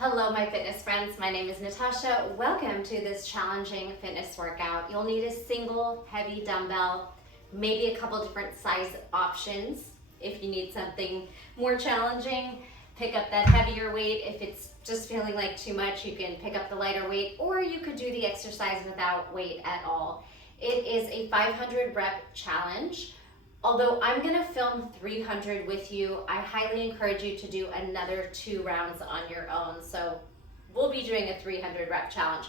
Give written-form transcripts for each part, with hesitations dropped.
Hello, my fitness friends. My name is Natasha. Welcome to this challenging fitness workout. You'll need a single heavy dumbbell, maybe a couple different size options. If you need something more challenging, pick up that heavier weight. If it's just feeling like too much, you can pick up the lighter weight, or you could do the exercise without weight at all. It is a 500 rep challenge. Although I'm gonna film 300 with you, I highly encourage you to do another 2 rounds on your own. So we'll be doing a 300 rep challenge.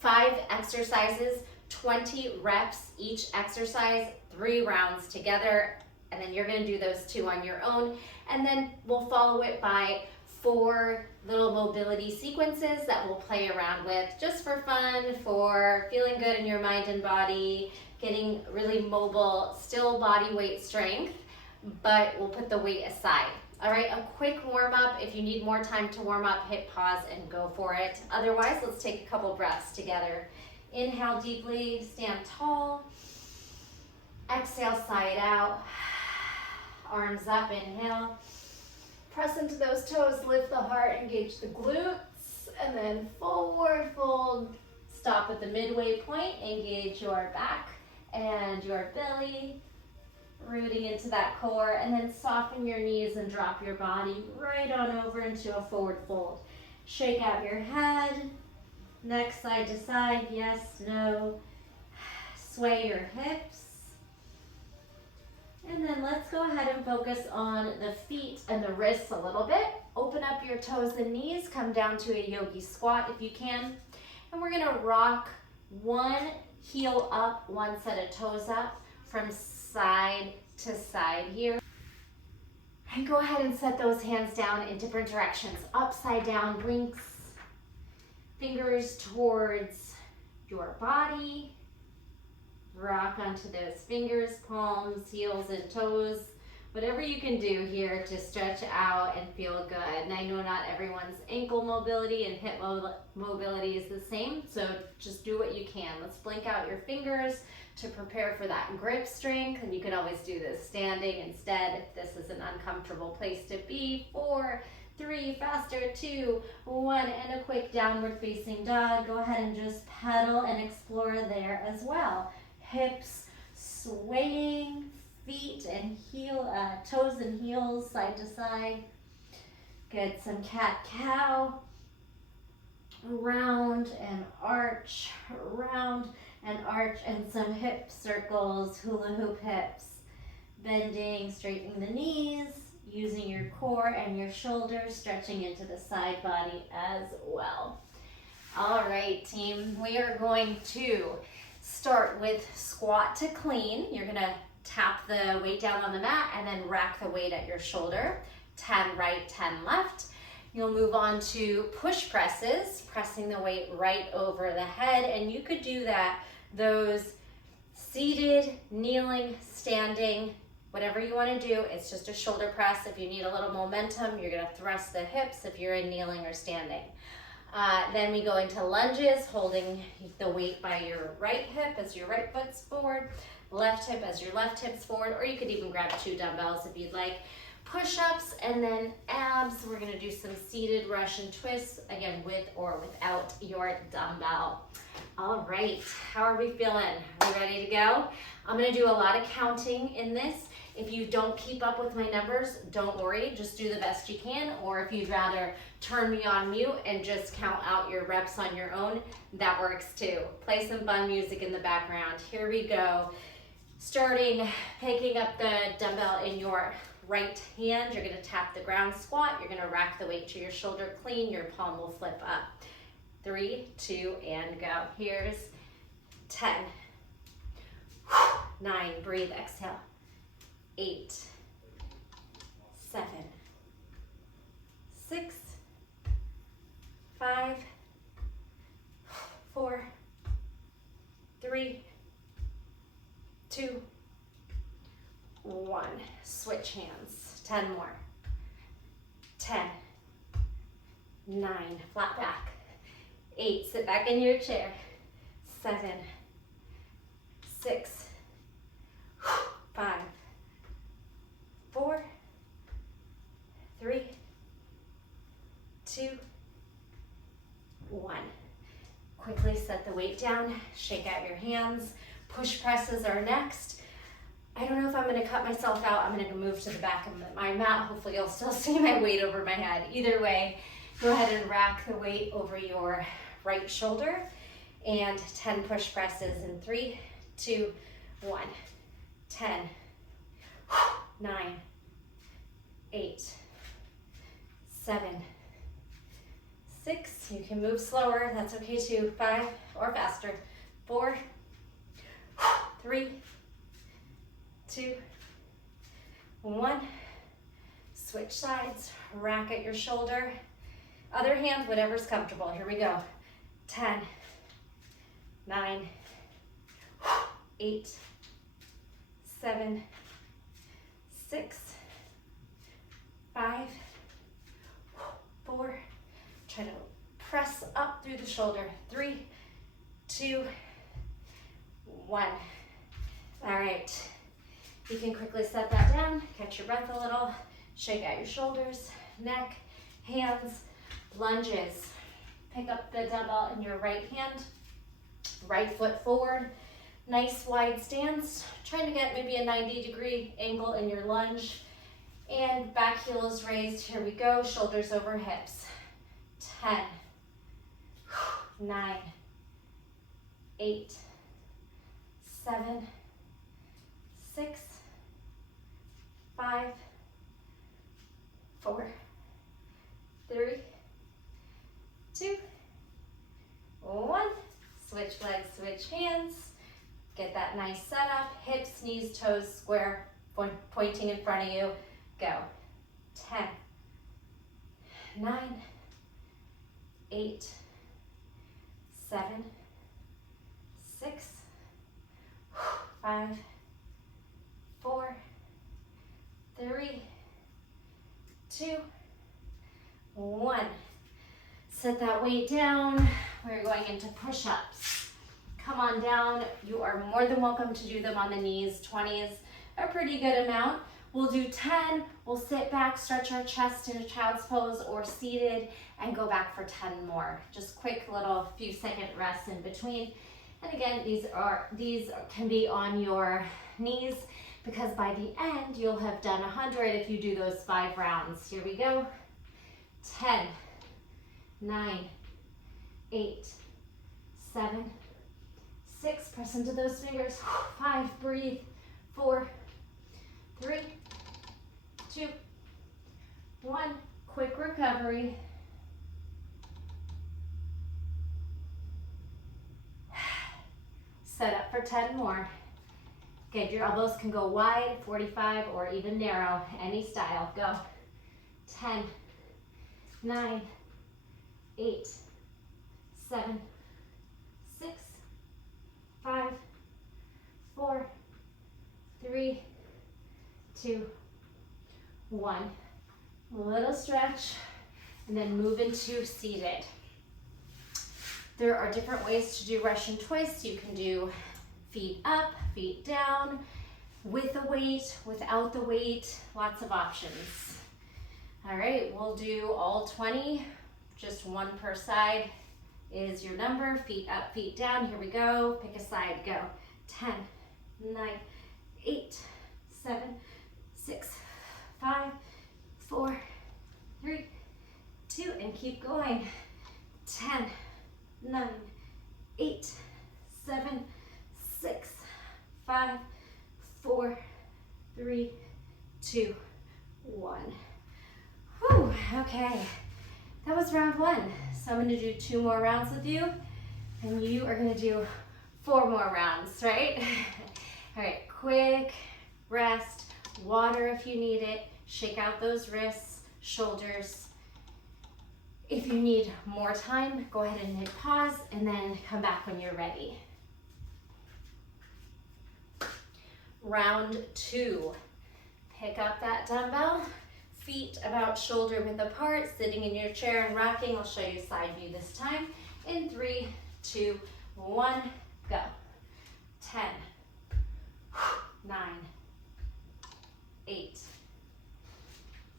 5 exercises, 20 reps each exercise, 3 rounds together, and then you're gonna do those 2 on your own. And then we'll follow it by 4 little mobility sequences that we'll play around with just for fun, for feeling good in your mind and body, getting really mobile, still body weight strength, but we'll put the weight aside. All right, a quick warm up. If you need more time to warm up, hit pause and go for it. Otherwise, let's take a couple breaths together. Inhale deeply, stand tall. Exhale, side out. Arms up, inhale. Press into those toes, lift the heart, engage the glutes, and then forward fold. Stop at the midway point, engage your back and your belly, rooting into that core, and then soften your knees and drop your body right on over into a forward fold. Shake out your head, neck side to side, yes, no. Sway your hips. And then let's go ahead and focus on the feet and the wrists a little bit. Open up your toes and knees, come down to a yogi squat if you can. And we're gonna rock one heel up, one set of toes up from side to side here. And go ahead and set those hands down in different directions. Upside down, bring fingers towards your body. Rock onto those fingers, palms, heels, and toes. Whatever you can do here to stretch out and feel good. And I know not everyone's ankle mobility and hip mobility is the same, so just do what you can. Let's blink out your fingers to prepare for that grip strength, and you can always do this standing instead if this is an uncomfortable place to be. 4, 3, faster, 2, 1, and a quick downward facing dog. Go ahead and just pedal and explore there as well. Hips swaying, feet and toes and heels side to side. Good, some cat-cow. Round and arch, round and arch, and some hip circles, hula hoop hips. Bending, straightening the knees, using your core and your shoulders, stretching into the side body as well. All right, team, we are going to start with squat to clean. You're gonna tap the weight down on the mat and then rack the weight at your shoulder. 10 right, 10 left. You'll move on to push presses, pressing the weight right over the head. And you could do those seated, kneeling, standing, whatever you wanna do. It's just a shoulder press. If you need a little momentum, you're gonna thrust the hips if you're in kneeling or standing. Then we go into lunges, holding the weight by your right hip as your right foot's forward, left hip as your left hip's forward, or you could even grab 2 dumbbells if you'd like. Push-ups and then abs. We're gonna do some seated Russian twists, again, with or without your dumbbell. All right, how are we feeling? Are we ready to go? I'm gonna do a lot of counting in this. If you don't keep up with my numbers, don't worry, just do the best you can. Or if you'd rather turn me on mute and just count out your reps on your own, that works too. Play some fun music in the background. Here we go. Starting, picking up the dumbbell in your right hand, you're gonna tap the ground squat, you're gonna rack the weight to your shoulder clean, your palm will flip up. 3, 2, and go. Here's 10, 9, breathe, exhale. 8, 7, 6, 5, 4, 3, 2, 1. Switch hands. 10 more. 10, 9, flat back. 8, sit back in your chair. 7, 6, 5, 4, 3, 2, quickly set the weight down, shake out your hands. Push presses are next. I don't know if I'm gonna cut myself out. I'm gonna move to the back of my mat. Hopefully you'll still see my weight over my head. Either way, go ahead and rack the weight over your right shoulder and 10 push presses in 3, 2, 1. 10, 9, 8, 7, 6. You can move slower, that's okay too. 5 or faster. 4, 3, 2, 1. Switch sides, rack at your shoulder. Other hand, whatever's comfortable. Here we go. 10, 9, 8, 7, 6, 5, 4. Try to press up through the shoulder. 3, 2, 1. All right. You can quickly set that down, catch your breath a little, shake out your shoulders, neck, hands, lunges. Pick up the dumbbell in your right hand, right foot forward. Nice wide stance, trying to get maybe a 90-degree angle in your lunge. And back heel is raised, here we go, shoulders over hips. 10, 9, 8, 7, 6, 5, 4, 3, 2, 1. Switch legs, switch hands. Get that nice setup. Hips, knees, toes square, pointing in front of you. Go. 10, 9, 8, 7, 6, 5, 4, 3, 2, 1. Set that weight down. We're going into push-ups. Come on down. You are more than welcome to do them on the knees. 20 is a pretty good amount. We'll do 10. We'll sit back, stretch our chest in a child's pose or seated, and go back for 10 more. Just quick little few second rests in between. And again, these can be on your knees because by the end you'll have done 100 if you do those 5 rounds. Here we go. 10, 9, 8, 7, 6, press into those fingers. 5, breathe. 4, 3, 2, 1. Quick recovery. Set up for 10 more. Good, your elbows can go wide, 45, or even narrow, any style. Go. 10, 9, 8, 7, 6, 5, 4, 3, 2, 1. A little stretch, and then move into seated. There are different ways to do Russian twists. You can do feet up, feet down, with the weight, without the weight, lots of options. All right, we'll do all 20, just one per side is your number. Feet up, feet down, here we go. Pick a side, go. 10, 9, 8, 7, 6, 5, 4, 3, 2, and keep going. 10, 9, 8, 7, 6, 5, 4, 3, 2, 1. Whew, okay, that was round 1. So I'm gonna do 2 more rounds with you, and you are gonna do 4 more rounds, right? All right, quick rest, water if you need it, shake out those wrists, shoulders. If you need more time, go ahead and hit pause and then come back when you're ready. Round 2. Pick up that dumbbell, feet about shoulder width apart, sitting in your chair and rocking. I'll show you side view this time. In 3, 2, 1, go. 10, 9, 8,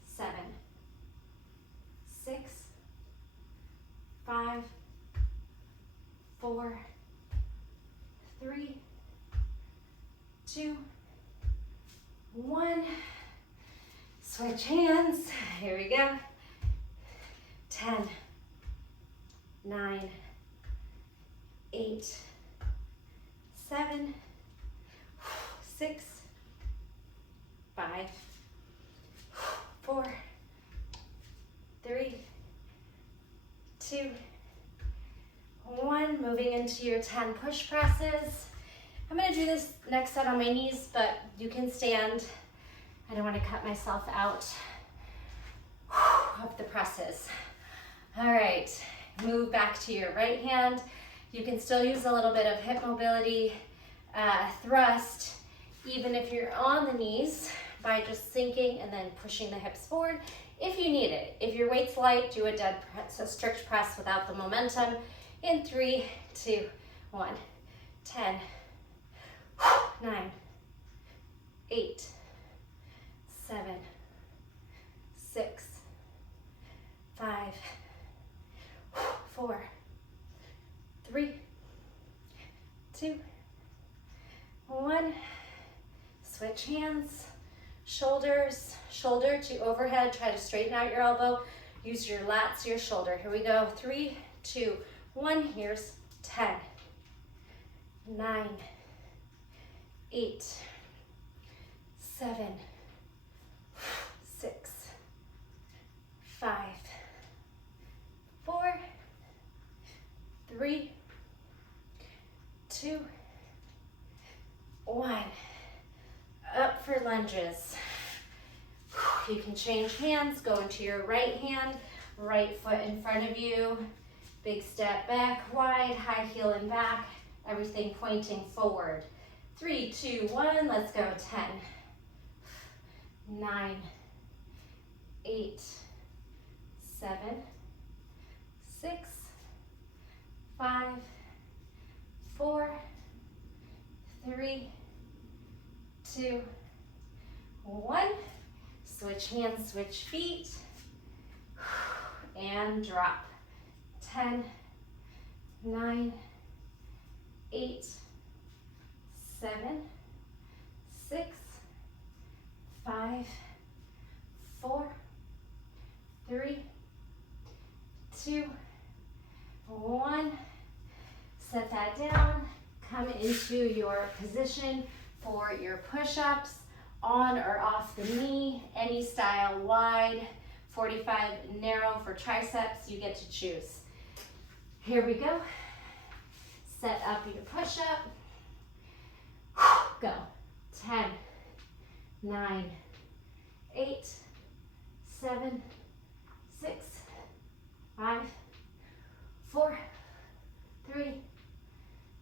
7, 6, 5, 4, 4, 3, 2, 1. Switch hands. Here we go. 10, 9, 8, 7, 6, 5, 4, 3, 2, 1. Moving into your 10 push presses. I'm going to do this next set on my knees, but you can stand. I don't want to cut myself out of the presses. All right, move back to your right hand. You can still use a little bit of hip mobility, thrust, even if you're on the knees, by just sinking and then pushing the hips forward if you need it. If your weight's light, do a dead press, a strict press without the momentum. In 3, 2, 1, 10, 9, 8, 7, 6, 5, 4, 3, 2, 1. Switch hands, shoulders, shoulder to overhead. Try to straighten out your elbow. Use your lats, your shoulder. Here we go. 3, 2, 1. Here's 10, 9, 8, 7, 6, 5, 4, 3, 2, 1. Up for lunges. You can change hands, go into your right hand, right foot in front of you. Big step back, wide, high heel and back, everything pointing forward. 3, 2, 1, let's go. 10, 9, 8, 7, 6, 5, 4, 3, 2, 1. Switch hands, switch feet, and drop. 10, 9, 8, 7, 6, 5, 4, 3, 2, 1. Set that down. Come into your position for your push-ups, on or off the knee, any style, wide, 45 narrow for triceps, you get to choose. Here we go. Set up your push-up. Go. 10, 9, 8, 7, 6, 5, 4, 3,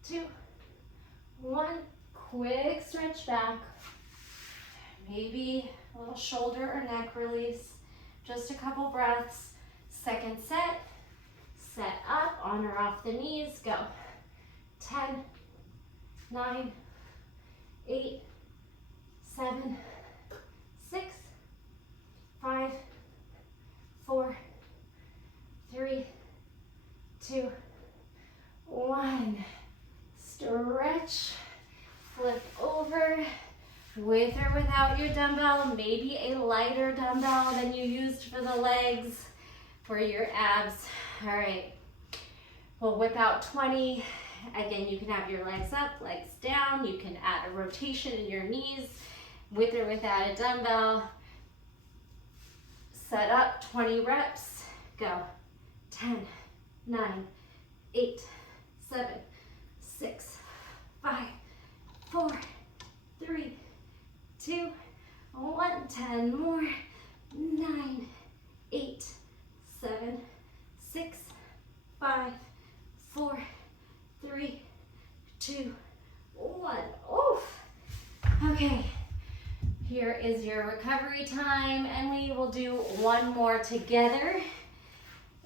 2, 1. Quick stretch back. Maybe a little shoulder or neck release. Just a couple breaths. Second set. Set up, on or off the knees. Go. 10, 9, 8, 7, 6, 5, 4, 3, 2, 1. Stretch. Flip over. With or without your dumbbell, maybe a lighter dumbbell than you used for the legs, for your abs. All right, we'll whip out 20. Again, you can have your legs up, legs down. You can add a rotation in your knees with or without a dumbbell. Set up, 20 reps. Go. 10, 9, 8, 7, 6, 5, 4, 3, 2, 1, 10 more. 9, 8, 7, 6, 5, 4, 3, 2, 1. Oof. Okay, here is your recovery time, and we will do one more together.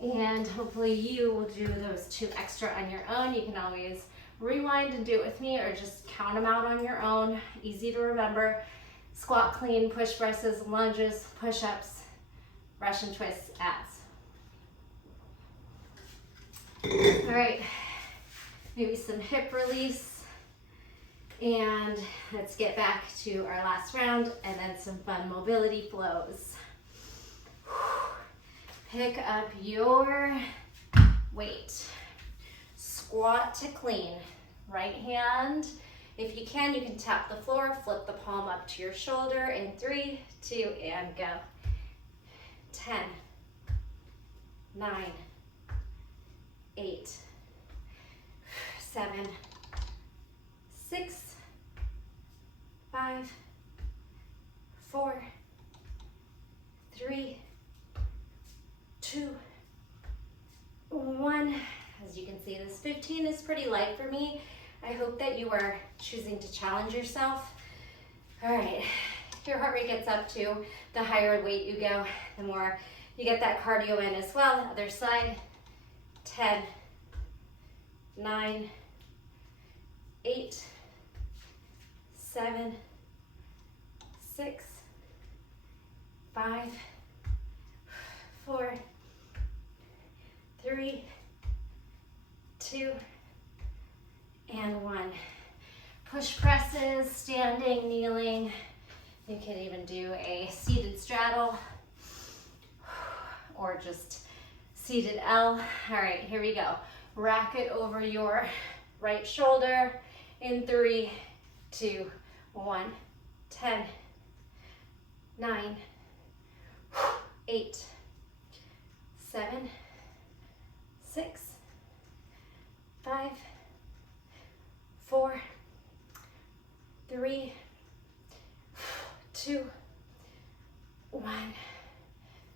And hopefully you will do those 2 extra on your own. You can always rewind and do it with me, or just count them out on your own. Easy to remember. Squat clean, push presses, lunges, push-ups, Russian twists, abs. All right, maybe some hip release. And let's get back to our last round and then some fun mobility flows. Pick up your weight. Squat to clean. Right hand, if you can tap the floor, flip the palm up to your shoulder in 3, 2, and go. 10, 9, 8, 7, 6, 5, 4, 3, 2, 1. As you can see, this 15 is pretty light for me. I hope that you are choosing to challenge yourself. All right, if your heart rate gets up to the higher weight you go, the more you get that cardio in as well. Other side. 10, 9, 8, 7, 6, 5, 4, 3, 2, and 1. Push presses, standing, kneeling. You can even do a seated straddle or just seated L. All right, here we go. Rack it over your right shoulder in 3, 2, 1. 10, 9, 8, 7, 6, 5, 4, 3, 2, 1.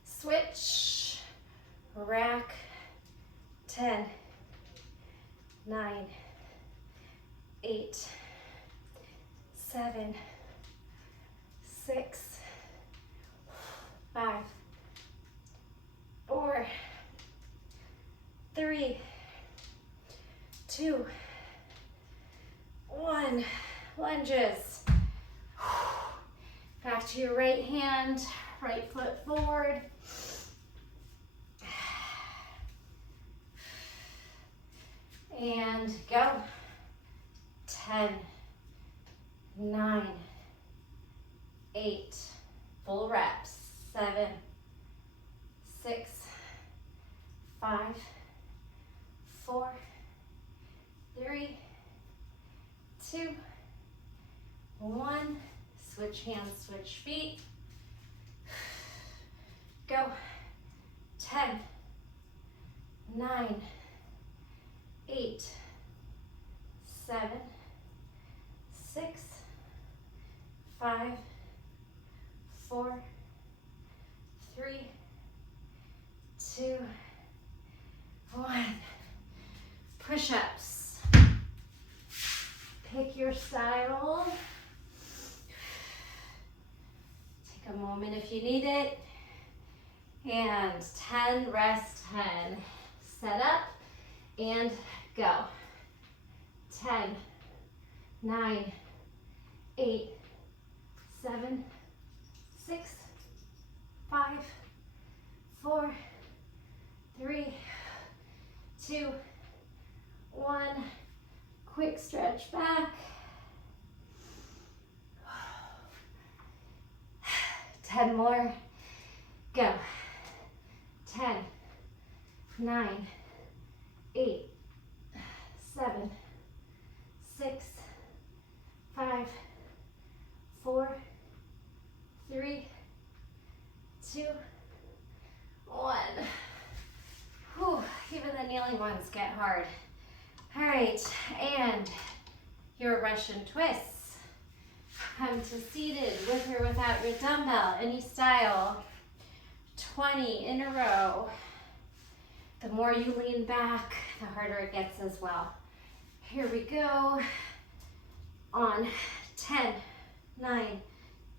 Switch. Rack. 10, 9, 8, 7, 6, 5, 4, 3, 2, 1. Lunges. Back to your right hand, right foot forward. And go. 10, 9, 8, full reps. 7, 6, 5, 4, 3, 2, 1. Switch hands, switch feet. Go. 10, 9, 8, 7, 6, 5, 4, 3, 2, 1. Push-ups. Pick your style. Take a moment if you need it. And 10, rest 10. Set up and go. 10, 9, 8, 7, 6, 5, 4, 3, 2, 1. Quick stretch back. 10 more. Go. 10, 9, 8, 7, 6, 5, 4, 3, 2, 1. Whew, even the kneeling ones get hard. All right, and your Russian twists. Come to seated with or without your dumbbell, any style. 20 in a row. The more you lean back, the harder it gets as well. Here we go. On 10, 9,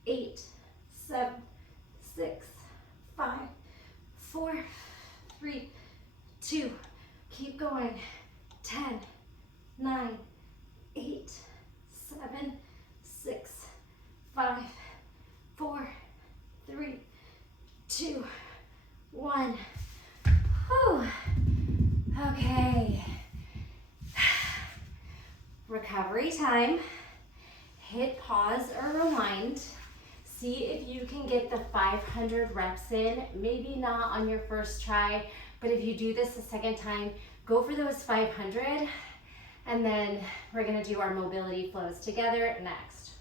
8, 7, 6, 5, 4, 3, 2. Keep going. 10, 9, 8, 7, 6, 5, 4, 3, 2, 1. Whew. Okay. every time, hit pause or rewind. See if you can get the 500 reps in. Maybe not on your first try, but if you do this a second time, go for those 500, and then we're gonna do our mobility flows together next.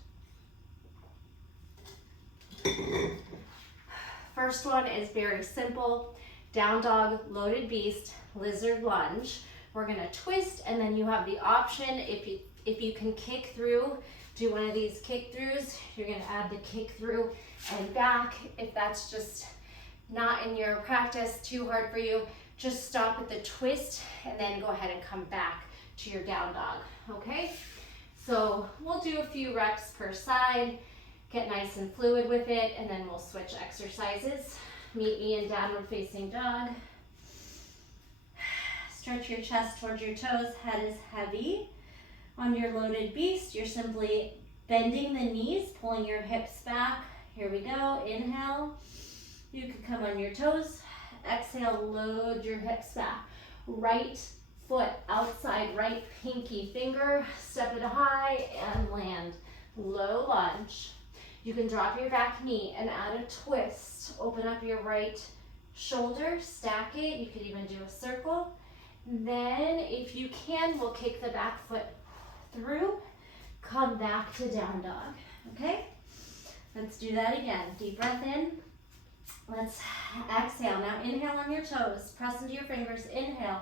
First one is very simple. Down dog, loaded beast, lizard lunge. We're gonna twist, and then you have the option, if you can kick through, do one of these kick throughs. You're gonna add the kick through and back. If that's just not in your practice, too hard for you, just stop at the twist and then go ahead and come back to your down dog, okay? So we'll do a few reps per side, get nice and fluid with it, and then we'll switch exercises. Meet me in downward facing dog. Stretch your chest towards your toes, head is heavy. On your loaded beast, you're simply bending the knees, pulling your hips back. Here we go, inhale. You can come on your toes. Exhale, load your hips back. Right foot outside, right pinky finger, step it high and land. Low lunge. You can drop your back knee and add a twist. Open up your right shoulder, stack it. You could even do a circle. Then, if you can, we'll kick the back foot through, come back to down dog, okay? Let's do that again. Deep breath in. Let's exhale. Now inhale on your toes. Press into your fingers. Inhale.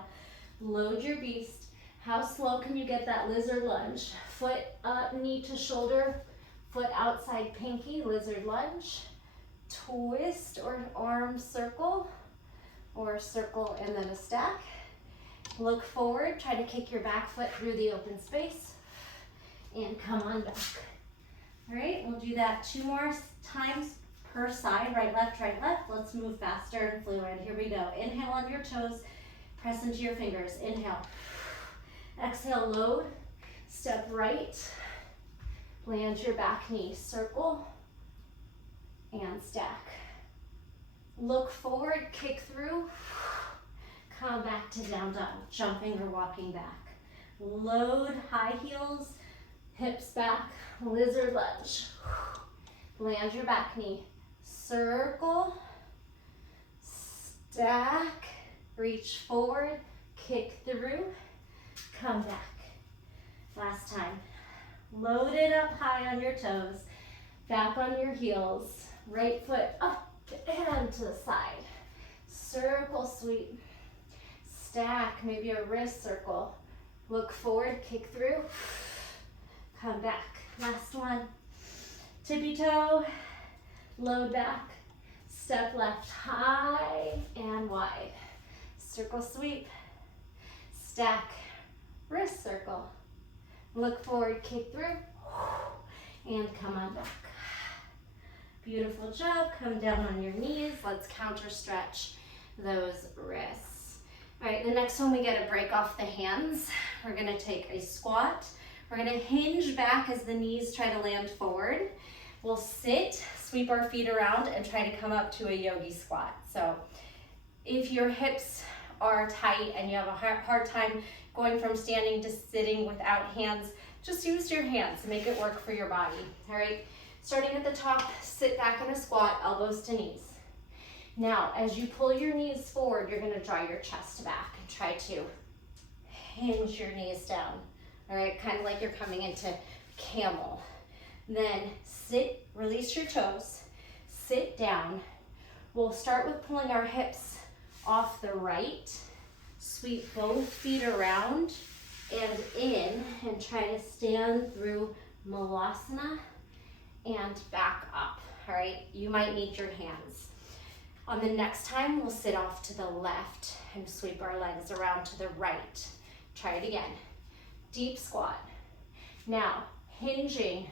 Load your beast. How slow can you get that lizard lunge? Foot up, knee to shoulder. Foot outside pinky, lizard lunge. Twist or arm circle, or circle and then a stack. Look forward. Try to kick your back foot through the open space. And come on back. All right, we'll do that 2 more times per side, right, left, right, left. Let's move faster and fluid. Here we go. Inhale on your toes, press into your fingers. Inhale. Exhale, load, step right, land your back knee, circle, and stack. Look forward, kick through, come back to down dog, jumping or walking back. Load, high heels, hips back, lizard lunge. Land your back knee. Circle, stack, reach forward, kick through, come back. Last time. Load it up high on your toes, back on your heels, right foot up and to the side. Circle sweep, stack, maybe a wrist circle. Look forward, kick through, come back. Last one. Tippy toe, load back, step left high and wide. Circle sweep, stack, wrist circle. Look forward, kick through, and come on back. Beautiful job. Come down on your knees. Let's counter stretch those wrists. All right, the next one we get a break off the hands. We're gonna take a squat. We're gonna hinge back as the knees try to land forward. We'll sit, sweep our feet around, and try to come up to a yogi squat. So if your hips are tight and you have a hard time going from standing to sitting without hands, just use your hands to make it work for your body. All right, starting at the top, sit back in a squat, elbows to knees. Now, as you pull your knees forward, you're gonna draw your chest back and try to hinge your knees down. All right, kind of like you're coming into camel. Then sit, release your toes, sit down. We'll start with pulling our hips off the right, sweep both feet around and in, and try to stand through Malasana and back up, all right? You might need your hands. On the next time, we'll sit off to the left and sweep our legs around to the right. Try it again. Deep squat. Now, hinging,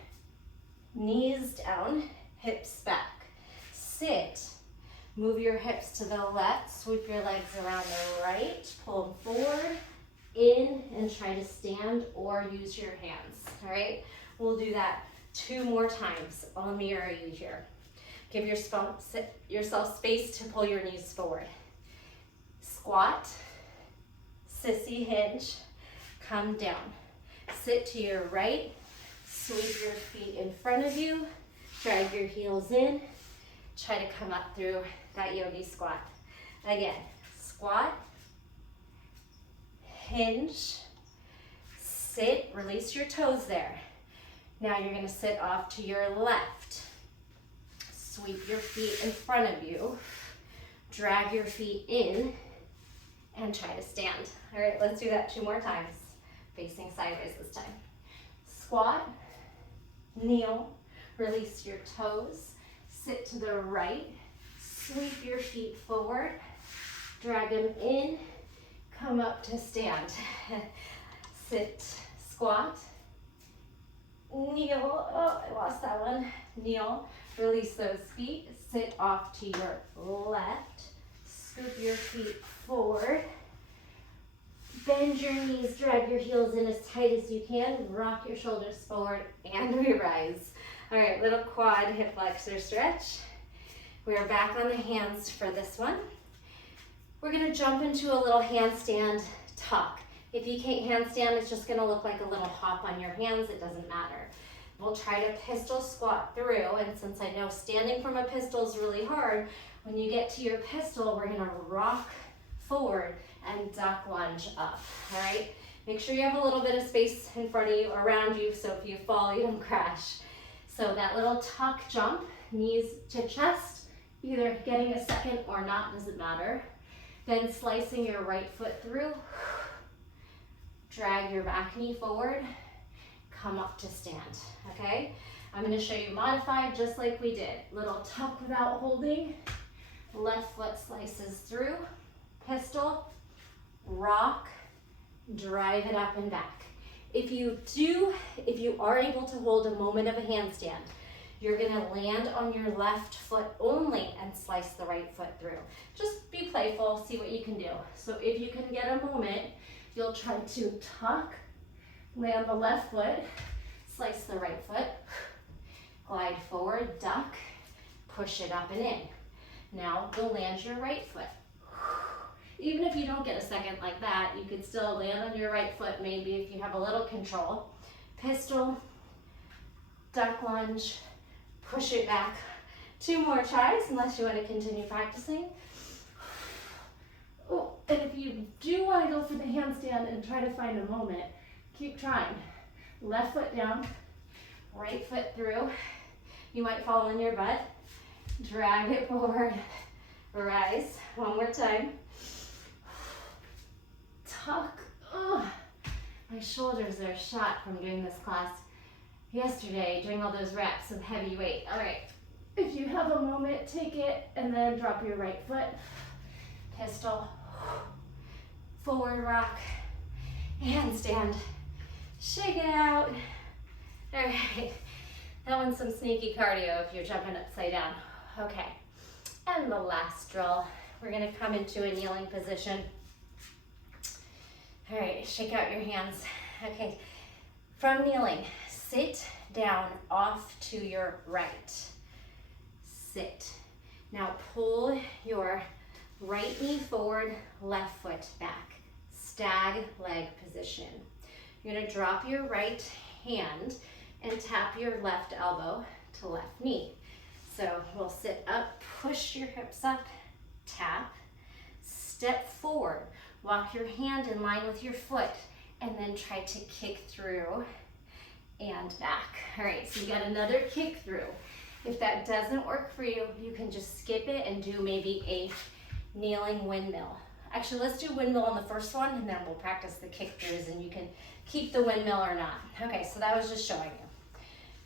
knees down, hips back. Sit, move your hips to the left, sweep your legs around the right, pull them forward, in, and try to stand or use your hands, all right? We'll do that 2 more times. I'll mirror you here. Give yourself space to pull your knees forward. Squat, sissy hinge, come down. sit to your right, sweep your feet in front of you, drag your heels in, try to come up through that yogi squat. Again, squat, hinge, sit, release your toes there. Now you're gonna sit off to your left. Sweep your feet in front of you, drag your feet in, and try to stand. All right, let's do that 2 more times, facing sideways this time. Squat, kneel, release your toes, sit to the right, sweep your feet forward, drag them in, come up to stand. Sit, squat, kneel, oh, I lost that one, kneel, release those feet, sit off to your left, scoop your feet forward, bend your knees, drag your heels in as tight as you can, rock your shoulders forward, and we rise. All right, little quad hip flexor stretch. We are back on the hands for this one. We're gonna jump into a little handstand tuck. If you can't handstand, it's just gonna look like a little hop on your hands, it doesn't matter. We'll try to pistol squat through, and since I know standing from a pistol is really hard, when you get to your pistol, we're gonna rock forward and duck lunge up, all right? Make sure you have a little bit of space in front of you, around you, so if you fall, you don't crash. So that little tuck jump, knees to chest, either getting a second or not, doesn't matter. Then slicing your right foot through, drag your back knee forward, come up to stand, okay? I'm gonna show you modified just like we did. Little tuck without holding, left foot slices through, pistol, rock, drive it up and back. If you are able to hold a moment of a handstand, you're gonna land on your left foot only and slice the right foot through. Just be playful, see what you can do. So if you can get a moment, you'll try to tuck, land the left foot, slice the right foot, glide forward, duck, push it up and in. Now you'll land your right foot. Even if you don't get a second like that, you could still land on your right foot, maybe if you have a little control. Pistol, duck lunge, push it back. 2 more tries, unless you want to continue practicing. Oh, and if you do want to go for the handstand and try to find a moment, keep trying. Left foot down, right foot through. You might fall on your butt. Drag it forward, rise. 1 more time. Tuck. Oh, my shoulders are shot from doing this class yesterday, doing all those reps of heavy weight. All right, if you have a moment, take it and then drop your right foot. Pistol, forward rock, handstand, shake it out. All right, that one's some sneaky cardio if you're jumping upside down. Okay, and the last drill, we're gonna come into a kneeling position. All right, shake out your hands. Okay, from kneeling, sit down off to your right. Sit. Now pull your right knee forward, left foot back. Stag leg position. You're gonna drop your right hand and tap your left elbow to left knee. So we'll sit up, push your hips up, tap, step forward. Walk your hand in line with your foot and then try to kick through and back. All right, so you got another kick through. If that doesn't work for you, you can just skip it and do maybe a kneeling windmill. Actually, let's do windmill on the first one and then we'll practice the kick throughs and you can keep the windmill or not. Okay, so that was just showing you.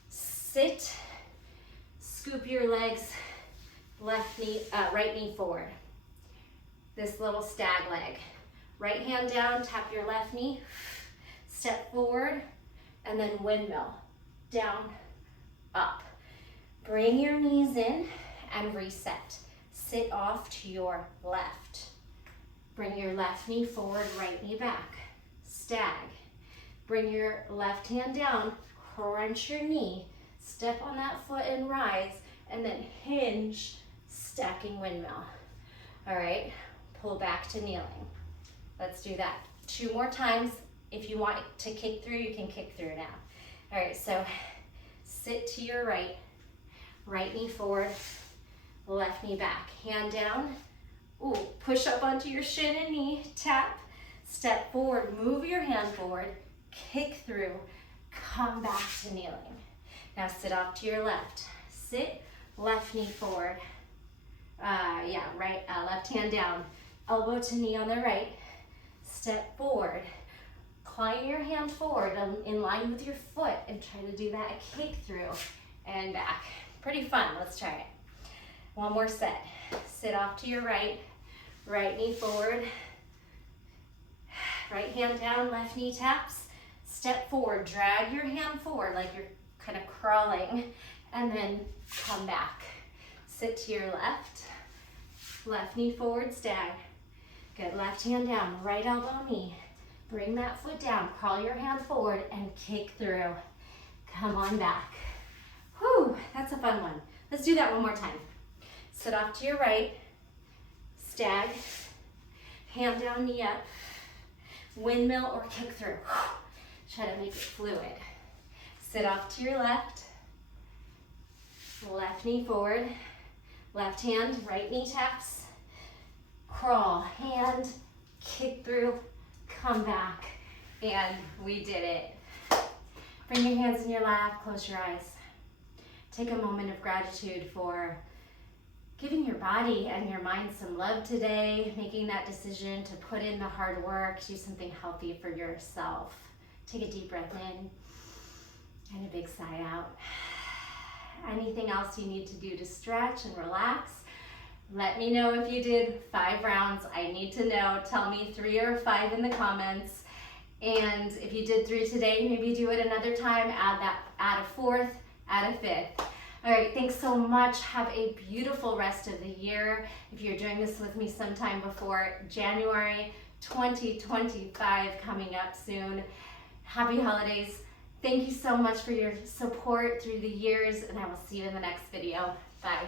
Sit, scoop your legs, right knee forward. This little stag leg. Right hand down, tap your left knee, step forward, and then windmill, down, up. Bring your knees in and reset. Sit off to your left. Bring your left knee forward, right knee back. Stag. Bring your left hand down, crunch your knee, step on that foot and rise, and then hinge, stacking windmill. All right, pull back to kneeling. Let's do that 2 more times, If you want to kick through, you can kick through now. All right, so sit to your right, right knee forward, left knee back, hand down. Ooh, push up onto your shin and knee, tap, step forward, move your hand forward, kick through, come back to kneeling. Now sit off to your left. Sit, left knee forward. Left hand down, elbow to knee on the right. Step forward, climb your hand forward in line with your foot and try to do that kick through and back. Pretty fun, let's try it. One more set. Sit off to your right, right knee forward, right hand down, left knee taps. Step forward, drag your hand forward like you're kind of crawling, and then come back. Sit to your left, left knee forward, stag. Good, left hand down, right elbow knee. Bring that foot down, crawl your hand forward and kick through. Come on back. Whew, that's a fun one. Let's do that one more time. Sit off to your right, stag, hand down, knee up, windmill or kick through. Try to make it fluid. Sit off to your left, left knee forward, left hand, right knee taps, crawl, hand, kick through, come back, and we did it. Bring your hands in your lap, close your eyes. Take a moment of gratitude for giving your body and your mind some love today, making that decision to put in the hard work, do something healthy for yourself. Take a deep breath in and a big sigh out. Anything else you need to do to stretch and relax? Let me know if you did 5 rounds. I need to know. Tell me 3 or 5 in the comments. And if you did 3 today, maybe do it another time. Add a 4th, add a 5th. All right, thanks so much. Have a beautiful rest of the year. If you're doing this with me sometime before January 2025 coming up soon, happy holidays. Thank you so much for your support through the years, and I will see you in the next video. Bye.